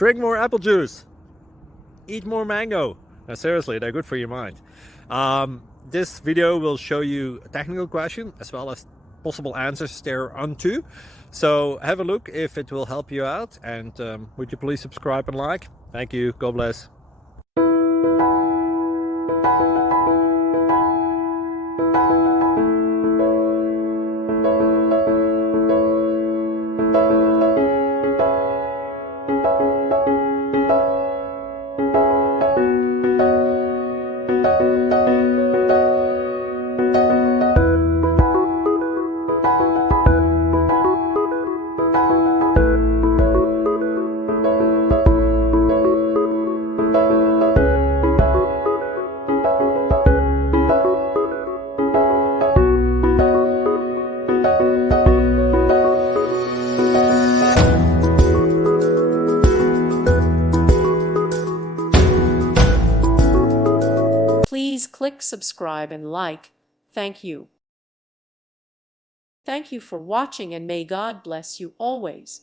Drink more apple juice. Eat more mango. Now seriously, they're good for your mind. This video will show you a technical question as well as possible answers thereunto. So have a look if it will help you out, and would you please subscribe and like? Thank you. God bless. Please click subscribe and like. Thank you. Thank you for watching, and may God bless you always.